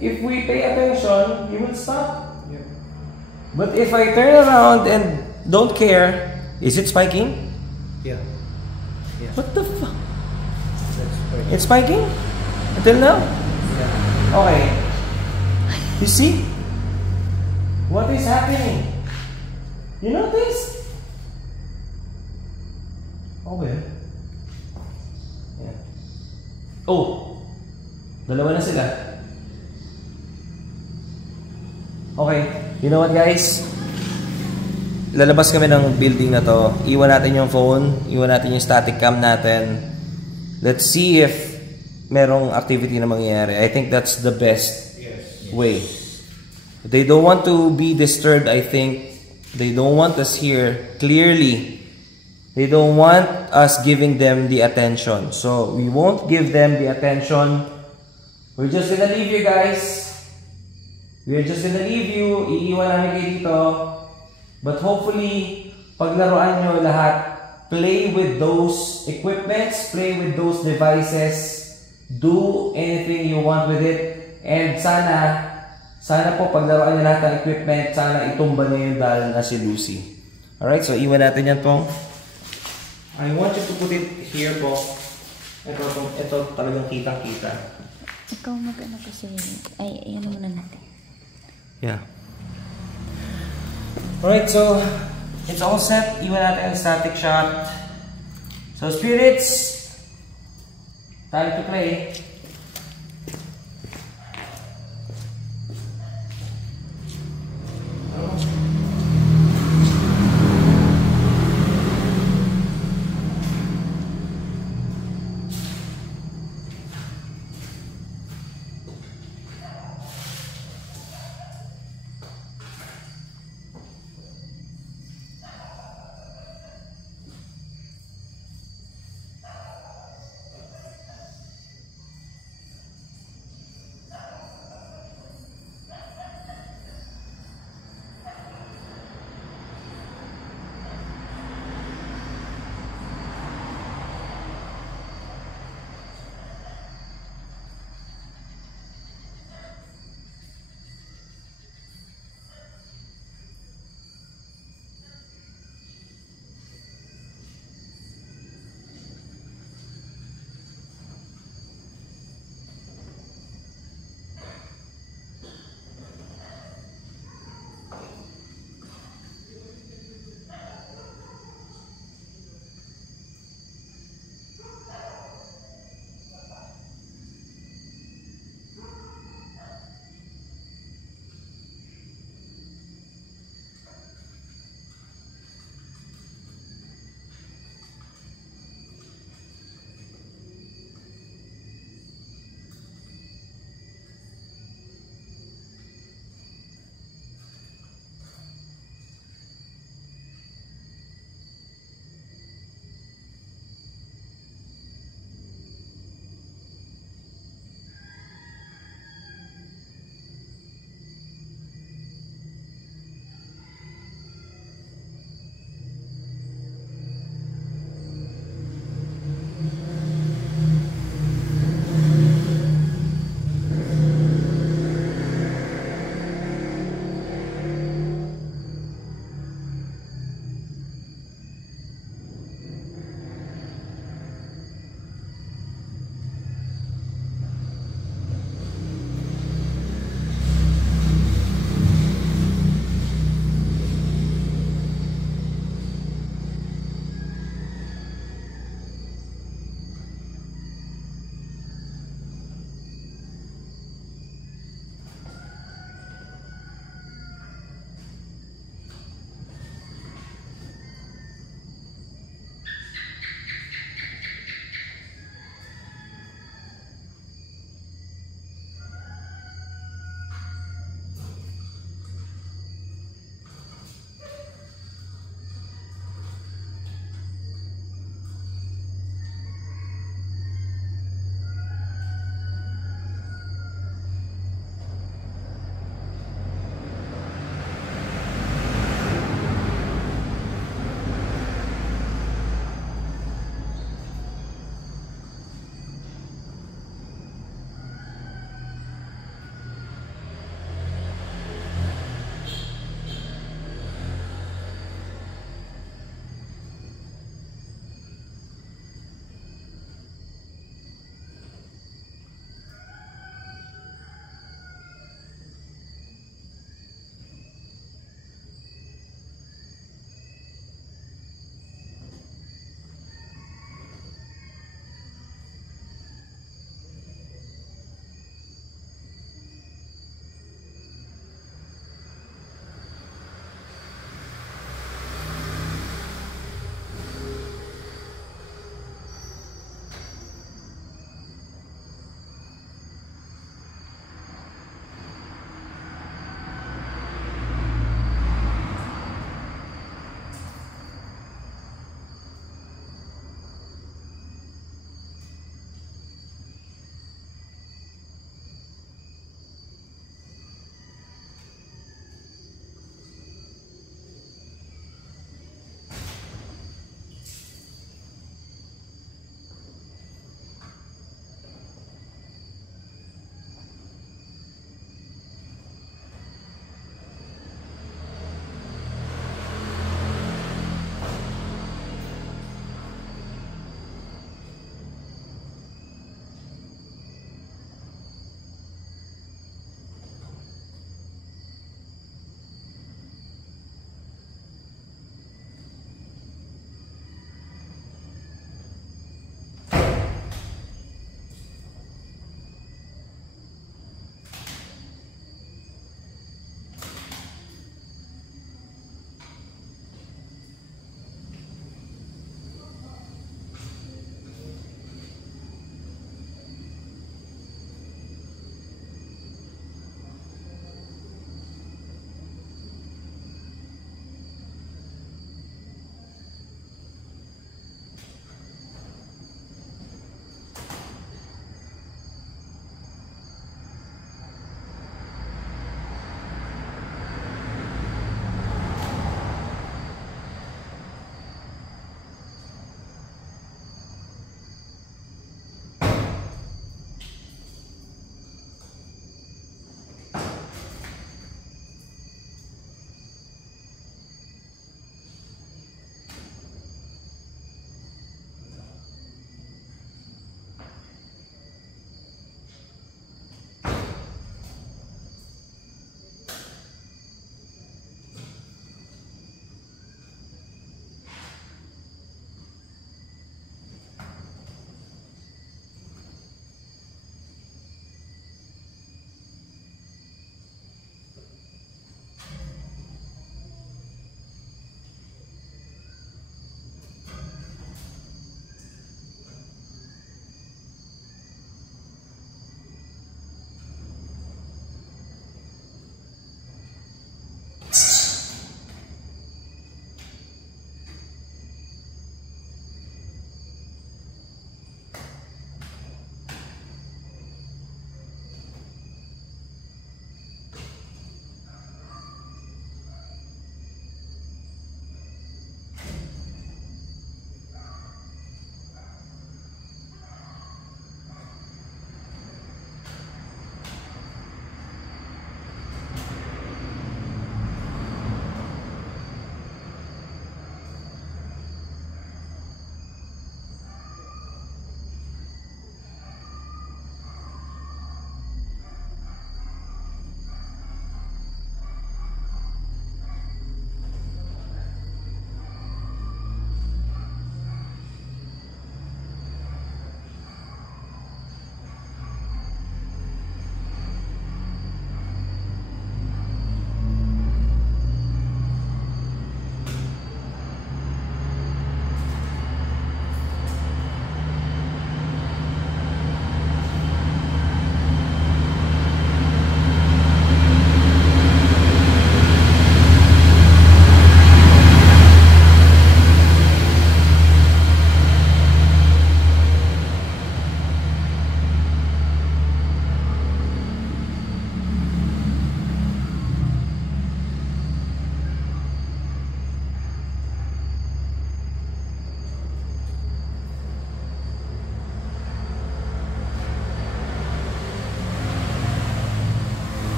if we pay attention, you will stop. Yeah. But if I turn around and don't care, is it spiking? Yeah. Yeah. What the fuck? That's right. It's spiking? Until now? Yeah. Okay. You see? What is happening? You notice? Oh, well. Yeah. Oh! Dalawa na sila. Okay. You know what, guys? Lalabas kami ng building na to. Iwan natin yung phone. Iwan natin yung static cam natin. Let's see if merong activity na mangyayari. I think that's the best way. They don't want to be disturbed, I think. They don't want us here. Clearly, they don't want us giving them the attention. So, we won't give them the attention. We're just gonna leave you guys. We're just gonna leave you. Iiwan namin kayo dito. But hopefully, paglaruan nyo lahat, play with those equipments, play with those devices, do anything you want with it, and sana po paglaruan nyo lahat ng equipment, sana itumba nyo yung doll na si Lucy. Alright, so iwan natin yan po. I want you to put it here po. Ito talagang kitang-kita. Ikaw mag-ano kasi, ay ano muna natin. Yeah. Alright, so it's all set. Iwan natin ang static shot. So spirits, time to play.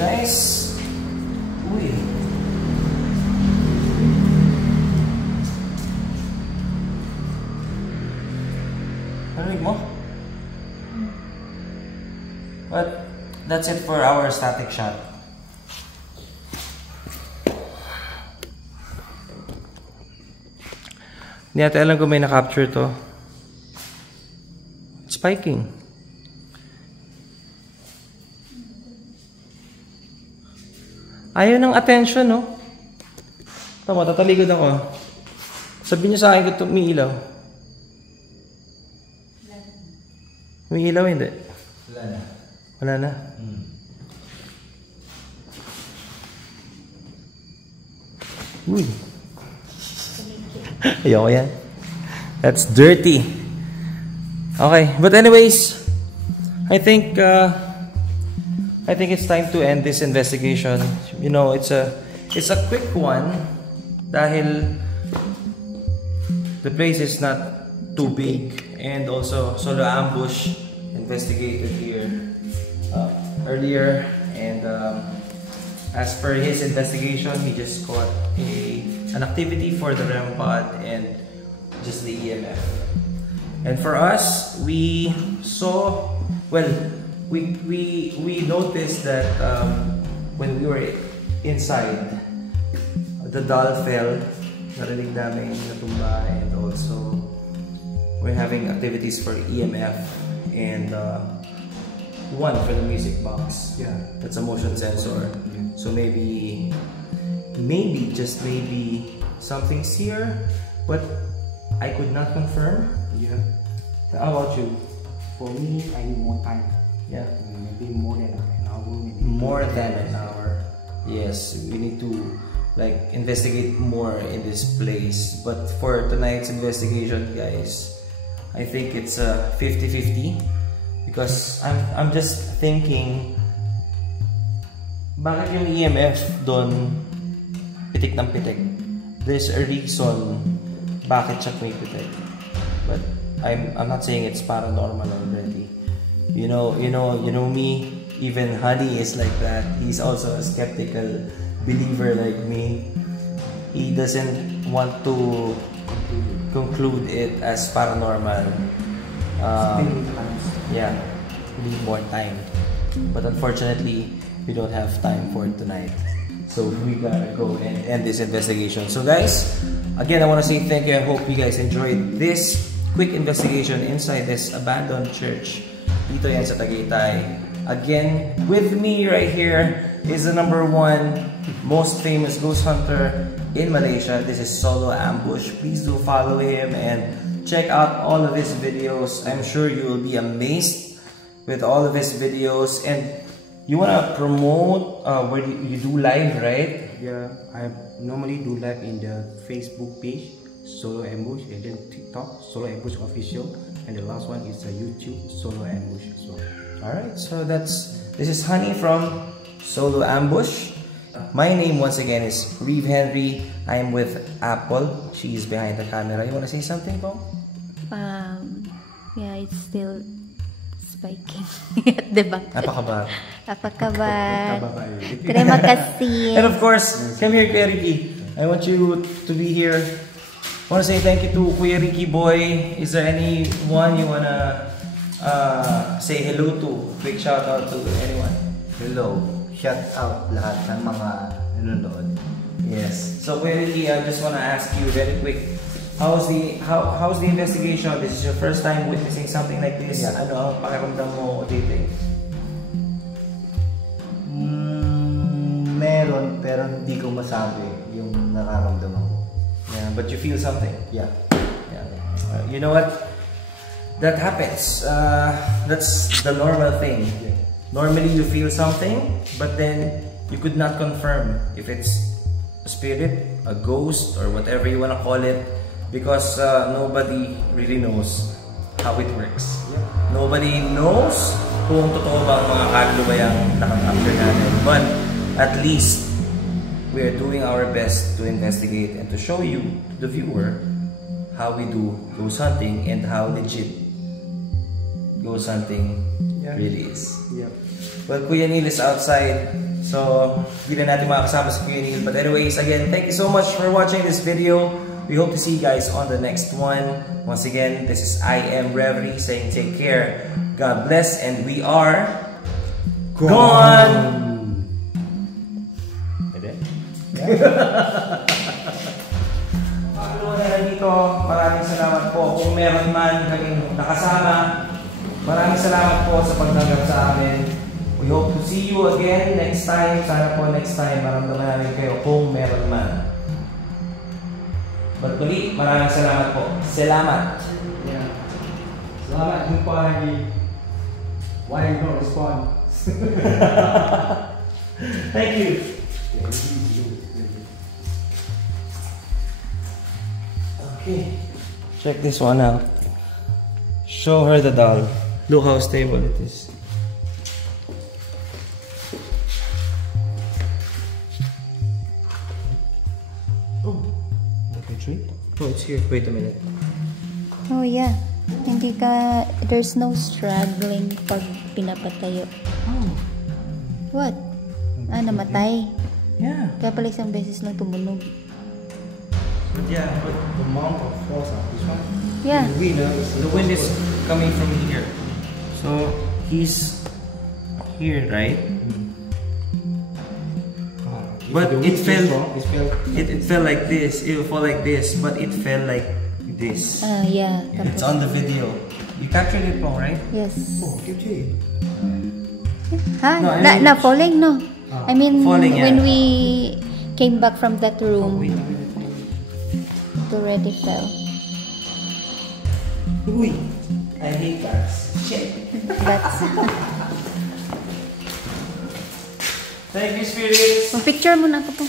guys, uy. Narinig mo? But that's it for our static shot. Hindi natin alam kung may na-capture to. It's spiking. Ayaw ng attention, no? Tama, tataligod ako. Sabihin niyo sa akin kung may ilaw. May ilaw, hindi? Wala na. Wala na? Uy. Ayoko yan. That's dirty. Okay, but anyways, I think it's time to end this investigation. You know, it's a quick one dahil the place is not too big, and also Solo Ambush investigated here earlier, and as per his investigation, he just caught an activity for the REM pod and just the EMF. And for us, we saw, well, we noticed that when we were inside, the doll fell. Narinig namin natumba, and also we're having activities for EMF and one for the music box. Yeah. That's a motion sensor. Yeah. So maybe, just maybe something's here, but I could not confirm. Yeah. How about you? For me, I need more time. Yeah. Maybe more than an hour. Maybe More than an hour. Yes, we need to like investigate more in this place. But for tonight's investigation, guys, I think it's a 50-50 because I'm just thinking, bakit yung EMF doon pitik ng pitik? There's a reason bakit siya pumipitik. But I'm not saying it's paranormal already. You know me. Even Honey is like that. He's also a skeptical believer like me. He doesn't want to conclude it as paranormal. Yeah, we need more time. But unfortunately, we don't have time for it tonight. So we gotta go and end this investigation. So guys, again, I want to say thank you. I hope you guys enjoyed this quick investigation inside this abandoned church. Dito yan sa Tagaytay. Again, with me right here is the #1 most famous ghost hunter in Malaysia. This is Solo Ambush. Please do follow him and check out all of his videos. I'm sure you will be amazed with all of his videos. And you wanna promote where you do live, right? Yeah, I normally do live in the Facebook page, Solo Ambush, and then TikTok, Solo Ambush Official, and the last one is YouTube, Solo Ambush as well. Alright, so this is Honey from Solo Ambush. My name once again is Reeve Henry. I'm with Apple. She's behind the camera. You wanna say something, Pong? Yeah, it's still spiking. Diba? Napakabat. Napakabat. Terima kasih. And of course, come here, Kuya Ricky. I want you to be here. I wanna say thank you to Kuya Ricky boy. Is there anyone you wanna say hello to? Quick shout out to anyone. Hello. Shout out lahat ng mga nanonood. Yes. So Kuya Ricky, I just wanna ask you very quick. How's the investigation? This is your first time witnessing something like this. Yeah. Ano ang pakiramdam mo, dito? Meron, pero hindi ko masabi yung nararamdaman ko. Yeah, but you feel something. Yeah. Yeah. You know what? That happens. That's the normal thing. Normally you feel something, but then you could not confirm if it's a spirit, a ghost, or whatever you wanna call it, because nobody really knows how it works. Yeah. Nobody knows kung totoo ba ang mga kalulubayang nakakapture natin. But at least we are doing our best to investigate and to show you, the viewer, how we do ghost hunting and how legit ghost hunting really is. Yeah. Well, Kuya Neil is outside So, hindi na natin makakasama si Kuya Neil. But anyways, again, thank you so much for watching this video. We hope to see you guys on the next one. Once again, this is I Am Reverie saying take care. God bless, and we are gone! Panginoon na dito, maraming salamat po. Kung meron man kaming nakasama, maraming salamat po sa pagtanggap sa amin. We hope to see you again next time. Sana po next time maramdaman namin kayo kung meron man. But muli, maraming salamat po. Salamat! Yeah. Selamat jumpa lagi. Why not respond? Thank you! Okay, check this one out. Show her the doll. Look how stable it is. Oh, okay, tree? Oh, it's here. Wait a minute. Oh yeah. Hindi ka, there's no struggling pag pinapatayo. Oh, What? Namatay. yeah. Kaya pala isang beses lang tumunog. But yeah, but The amount of force of this one. Yeah. The wind is the wind is coming from here. So he's here, right? But the it wind is fell. strong, It fell like this. It will fall like this, but it fell like this. Yeah. It's Tapos, on the video. You captured it, Pong, right? yes. Oh, capture it. Ha? No, I mean- Na falling, no? I mean, Falling, yeah. when we came back from that Oh, room, wait. it already fell. Uy, I hate cars. Shit. That's... Thank you, spirits. Mag-picture muna ako po.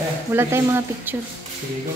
Eh, Wala tayong mga picture. sige, go.